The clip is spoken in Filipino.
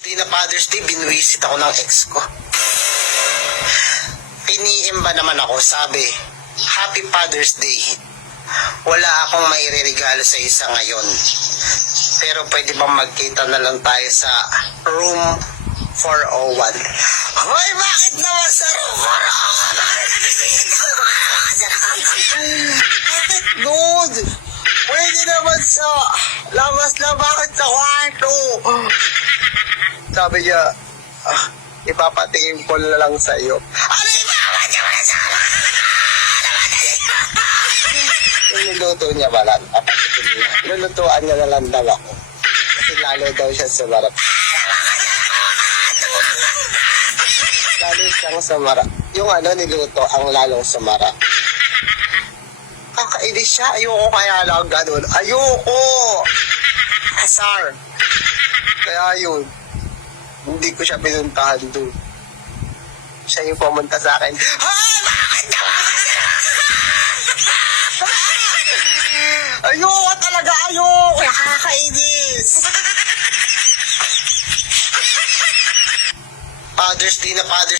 Di na Father's Day, binwisit ako ng ex ko. Piniim ba naman ako, sabi, Happy Father's Day. Wala akong maireregalo sa isa ngayon. Pero pwede bang magkita na lang tayo sa room 401? Hoy, bakit naman sa room 401? Bakit, dude? Pwede naman sa labas na, bakit sa kwarto? Sabi niya, ipapatingin ko na lang sa iyo. Ano ipapatingin mo na sa yung niluto niya ba lang? Lulutuan niya na lang daw ako. Kasi lalo daw siya sumarap. Lalo siyang sumarap. Yung niluto, ang lalong sumarap. Kakainis siya. Ayoko kaya lang ganun. Ayoko! Asar. Kaya yun. Hindi ko siya pinuntahan doon. Siya yung pumunta sa akin. Ay, bakit naman? Ayoko talaga, ayoko. Nakakainis. Father's Day na Father's